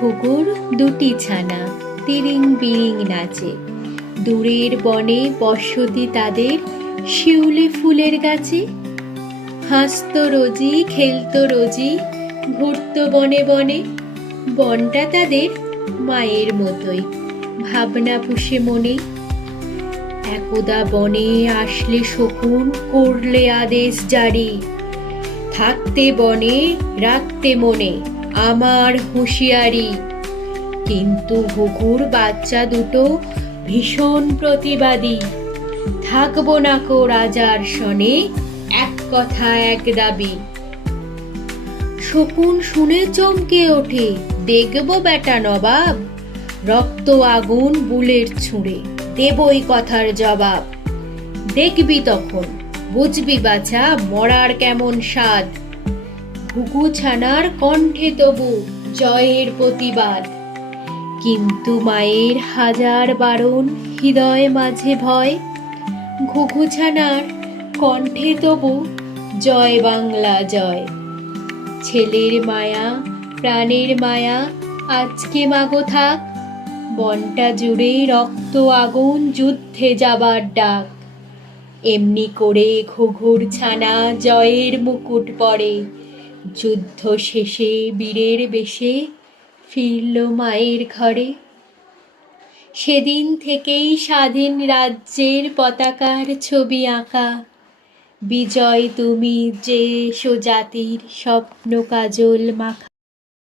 ঘুঘুর দুটি ছানা, তিরিং বিরিং নাচে। দূরের বনে বসতি তাদের, শিউলি ফুলের গাছে। হাসতো রোজি, খেলতো রোজি, ঘুরত বনে বনে। বনটা তাদের মায়ের মতোই, ভাবনা পুষে মনে। একদা বনে আসলে শকুন, করলে আদেশ জারি। থাকতে বনে, রাখতে মনে। আমার হুঁশিয়ারি। কিন্তু ঘুঘুর বাচ্চা দুটো ভীষণ প্রতিবাদী। থাকব না কো রাজার সনে, এক কথা এক দাবি। শকুন শুনে চমকে ওঠে, দেখব বেটা নবাব, রক্ত আগুন বুলের ছুঁড়ে, দেবই কথার জবাব। দেখবি তখন, বুঝবি বাছা, মরার কেমন স্বাদ। ঘুঘু ছানার কণ্ঠে তবু জয়ের প্রতিবাদ। কিন্তু মায়ের হাজার বারণ হৃদয় মাঝে ভয়, ঘুঘু ছানার কণ্ঠে তবু জয় বাংলা জয়। ছেলের মায়া, প্রাণের মায়া, আজকে মাগো থাক। বনটা জুড়ে রক্ত আগুন যুদ্ধে যাবার ডাক। এমনি করে ঘুঘুর ছানা জয়ের মুকুট পরে যুদ্ধ শেষে বীরের বেশে ফিরল মায়ের ঘরে। সেদিন থেকেই স্বাধীন রাজ্যের পতাকার ছবি আঁকা। বিজয় তুমি যে সোজাতির স্বপ্ন কাজল মাখা।